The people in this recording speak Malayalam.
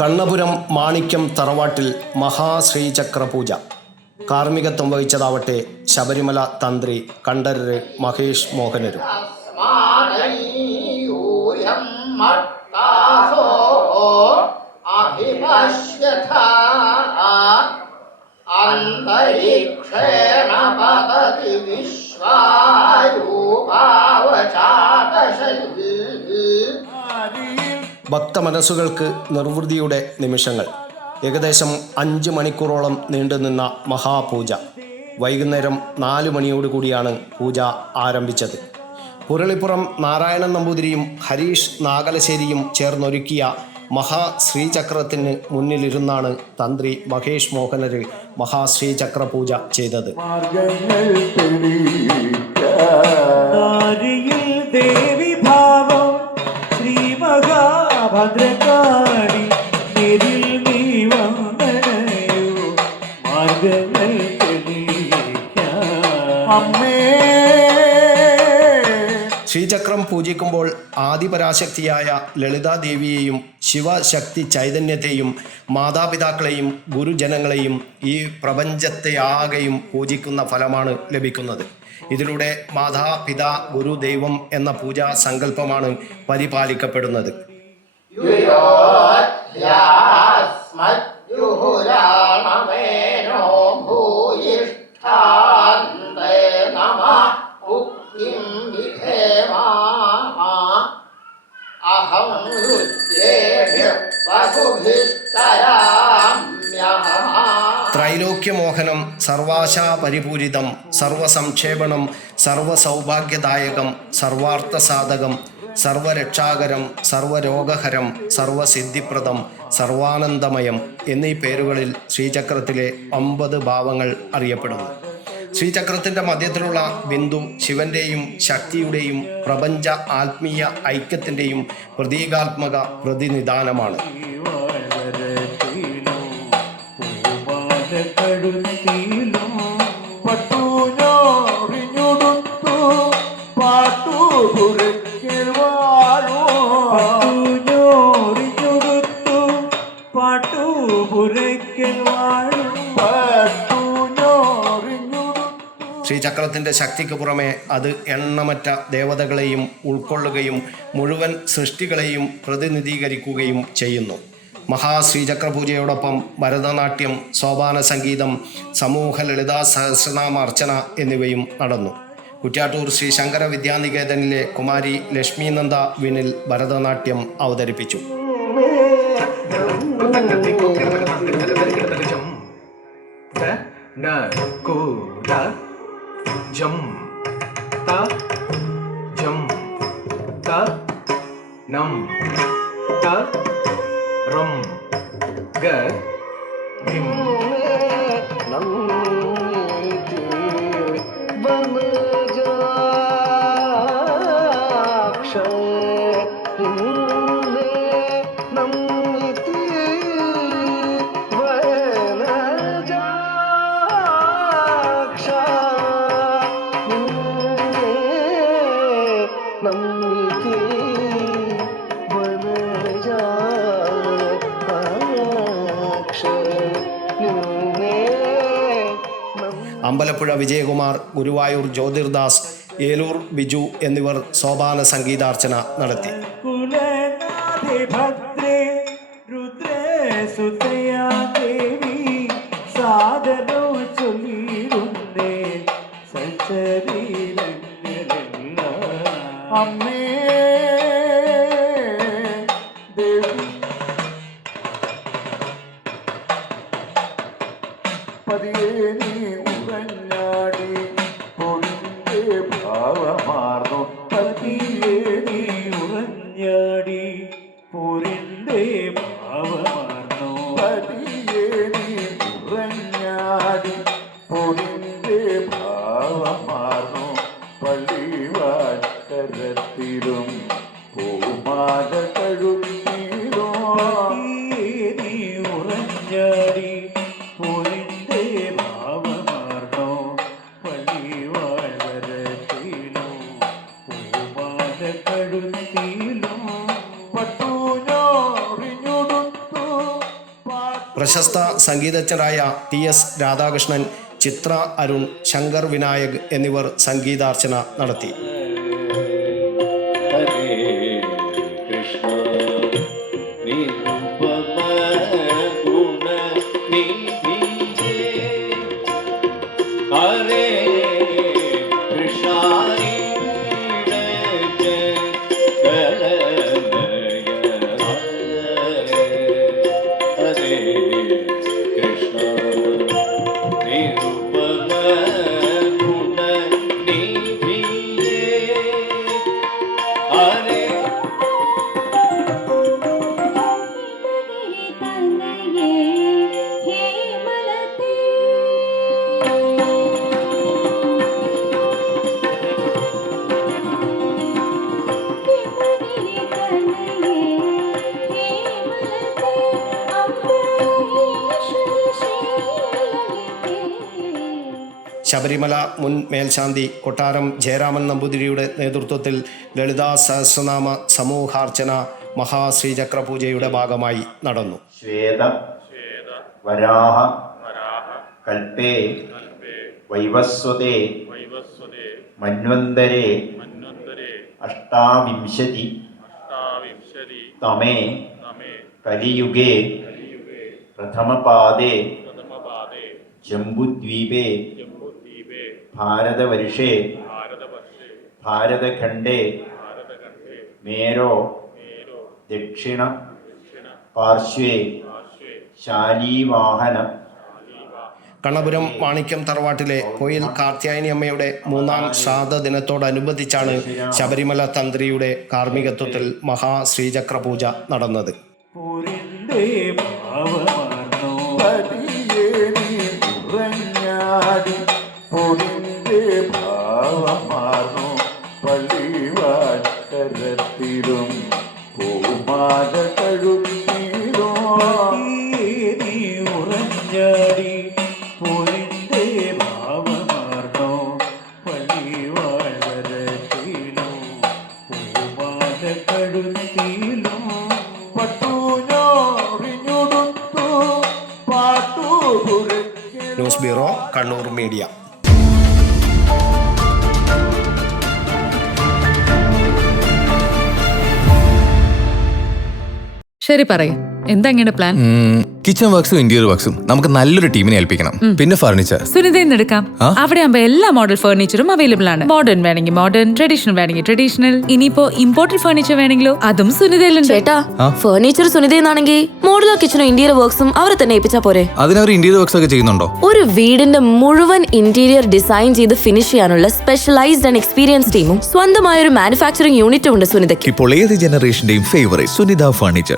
കണ്ണപുരം മാണിക്യം തറവാട്ടിൽ മഹാശ്രീചക്ര പൂജ കാർമ്മികത്വം വഹിച്ചതാവട്ടെ ശബരിമല തന്ത്രി കണ്ഠരര് മഹേഷ് മോഹനരും. ഭക്തമനസ്സുകൾക്ക് നിർവൃതിയുടെ നിമിഷങ്ങൾ. ഏകദേശം 5 മണിക്കൂറോളം നീണ്ടുനിന്ന മഹാപൂജ. വൈകുന്നേരം 4 മണിയോടുകൂടിയാണ് പൂജ ആരംഭിച്ചത്. പുരളിപ്പുറം നാരായണൻ നമ്പൂതിരിയും ഹരീഷ് നാഗലശ്ശേരിയും ചേർന്നൊരുക്കിയ മഹാശ്രീചക്രത്തിന് മുന്നിലിരുന്നാണ് തന്ത്രി മഹേഷ് മോഹനര് മഹാശ്രീചക്ര പൂജ ചെയ്തത്. ഭദ്രകാളി നേരിൽ നീ വന്നണയോ മാർഗങ്ങൾ അമ്മേ. ശ്രീചക്രം പൂജിക്കുമ്പോൾ ആദിപരാശക്തിയായ ലളിതാദേവിയെയും ശിവശക്തി ചൈതന്യത്തെയും മാതാപിതാക്കളെയും ഗുരുജനങ്ങളെയും ഈ പ്രപഞ്ചത്തെയാകെയും പൂജിക്കുന്ന ഫലമാണ് ലഭിക്കുന്നത്. ഇതിലൂടെ മാതാപിതാ ഗുരു ദൈവം എന്ന പൂജാ സങ്കല്പമാണ് പരിപാലിക്കപ്പെടുന്നത്. ത്രൈലോക്യമോഹനം, സർവാശാ പരിപൂരിതം, സർവസംക്ഷേപണം, സർവസൗഭാഗ്യദായകം, സർവാർത്ഥസാധകം, സർവരക്ഷാകരം, സർവരോഗഹരം, സർവസിദ്ധിപ്രദം, സർവാനന്ദമയം എന്നീ പേരുകളിൽ ശ്രീചക്രത്തിലെ 50 ഭാവങ്ങൾ അറിയപ്പെടുന്നു. ശ്രീചക്രത്തിൻ്റെ മധ്യത്തിലുള്ള ബിന്ദു ശിവന്റെയും ശക്തിയുടെയും പ്രപഞ്ച ആത്മീയ ഐക്യത്തിൻ്റെയും പ്രതീകാത്മക പ്രതിനിധാനമാണ്. ശ്രീചക്രത്തിൻ്റെ ശക്തിക്ക് പുറമെ അത് എണ്ണമറ്റ ദേവതകളെയും ഉൾക്കൊള്ളുകയും മുഴുവൻ സൃഷ്ടികളെയും പ്രതിനിധീകരിക്കുകയും ചെയ്യുന്നു. മഹാശ്രീചക്ര പൂജയോടൊപ്പം ഭരതനാട്യം, സോപാന സംഗീതം, സമൂഹ ലളിതാ സഹസ്രനാമ അർച്ചന എന്നിവയും നടന്നു. കുറ്റ്യാട്ടൂർ ശ്രീ ശങ്കര വിദ്യാനികേതനിലെ കുമാരി ലക്ഷ്മി നന്ദ വിനിൽ ഭരതനാട്യം അവതരിപ്പിച്ചു. ജം ത ജം ത നം ത റം ഗ ധിം നം തി വനജാക്ഷ നിന്നെ നം തി വനജാക്ഷ അമ്പലപ്പുഴ വിജയകുമാർ, ഗുരുവായൂർ ജ്യോതിർദാസ്, ഏലൂർ ബിജു എന്നിവർ സോപാന സംഗീതാർച്ചന നടത്തി. പതിയേനി ഉറഞ്ഞാടി പൊരിന്റെ ഭാവമാർന്നു. പതിയേനി ഉറഞ്ഞാടി പൊരിന്റെ ഭാവമാർന്നു. പതിയേനി ഉറഞ്ഞാടി പൊരിന്റെ ഭാവമാർന്നു. പള്ളിവാട്ടരത്തിലും പൂമാല കഴുത്തിലോ പതിയേനി ഉറഞ്ഞാടി കഴുത്തിലും പട്ടു പ്രശസ്ത സംഗീതജ്ഞരായ TS രാധാകൃഷ്ണൻ, ചിത്ര അരുൺ, ശങ്കർ വിനായക് എന്നിവർ സംഗീതാർച്ചന നടത്തി. ശബരിമല മുൻ മേൽശാന്തി കൊട്ടാരം ജയരാമൻ നമ്പൂതിരിയുടെ നേതൃത്വത്തിൽ ലളിതാ സഹസ്രനാമ സമൂഹാർച്ചന മഹാശ്രീചക്ര പൂജയുടെ ഭാഗമായി നടന്നു. ശ്വേത വരാഹ കൽപേ വൈവസ്വതേ മന്വന്തരേ അഷ്ടാവിംശതി തമേ കലിയുഗേ പ്രഥമപാദേ ജംബുദ്വീപേ ഭാരതവർഷേ ഭാരതഖണ്ഡേ മേരോ ദക്ഷിണ പാർശ്വേ ശാലീവാഹന. കണ്ണപുരം മാണിക്യം തറവാട്ടിലെ കോയിൽ കാർത്യായനി അമ്മയുടെ 3ാം ശ്രാദ്ധ ദിനത്തോടനുബന്ധിച്ചാണ് ശബരിമല തന്ത്രിയുടെ കാർമ്മികത്വത്തിൽ മഹാശ്രീചക്ര പൂജ നടന്നത്. പള്ളിവാട്ടരത്തിലും പൂമാല കഴുത്തിലോ നീ ഉറഞ്ഞാടി പൊരിന്റെ ഭാവമാർന്നോ പള്ളിവാട്ടരത്തിലോ പൂമാല കഴുത്തിലോ പട്ടൂഞ്ഞോറിഞ്ഞുടുത്തു പാട്ടു. News bureau, Kannur media. ശരി, പറയും എന്താ ഇങ്ങനെ പ്ലാൻ? കിച്ചൺ വർക്സും ഇന്റീരിയർ വർക്സും നമുക്ക് നല്ലൊരു ടീമിനെ ഏൽപ്പിക്കണം. പിന്നെ ഫർണിച്ചർ സുനിതയിൽ നിന്ന് എടുക്കാം. അവിടെ ആകുമ്പോ എല്ലാ മോഡൽ ഫർണിച്ചറും അവൈലബിൾ ആണ്. മോഡേൺ വേണമെങ്കിൽ മോഡേൺ, ട്രഡീഷണൽ വേണമെങ്കിൽ ട്രഡീഷണൽ. ഇനിയിപ്പോ ഇമ്പോർട്ടഡ് ഫർണിച്ചർ വേണമെങ്കിലോ അതും സുനിതയിലുണ്ട്. ചേട്ടാ, ഫർണിച്ചർ സുനിതയിലാണെങ്കിൽ മോഡുലാർ കിച്ചണും ഇന്റീരിയർ വർക്സും അവരെ തന്നെ ഏൽപ്പിച്ചാ പോരെ? അതിനവർ ഇന്റീരിയർ വർക്സ് ഒക്കെ ചെയ്യുന്നുണ്ടോ? ഒരു വീടിന്റെ മുഴുവൻ ഇന്റീരിയർ ഡിസൈൻ ചെയ്ത് ഫിനിഷ് ചെയ്യാനുള്ള സ്പെഷ്യലൈസ്ഡ് ആൻഡ് എക്സ്പീരിയൻസ് ടീമും സ്വന്തമായ ഒരു മാനുഫാക്ചറിംഗ് യൂണിറ്റും ഉണ്ട് സുനിതയ്ക്ക്. ഇപ്പോൾ ഏത് ജനറേഷന്റെയും ഫേവറേറ്റ് സുനിത ഫർണിച്ചർ,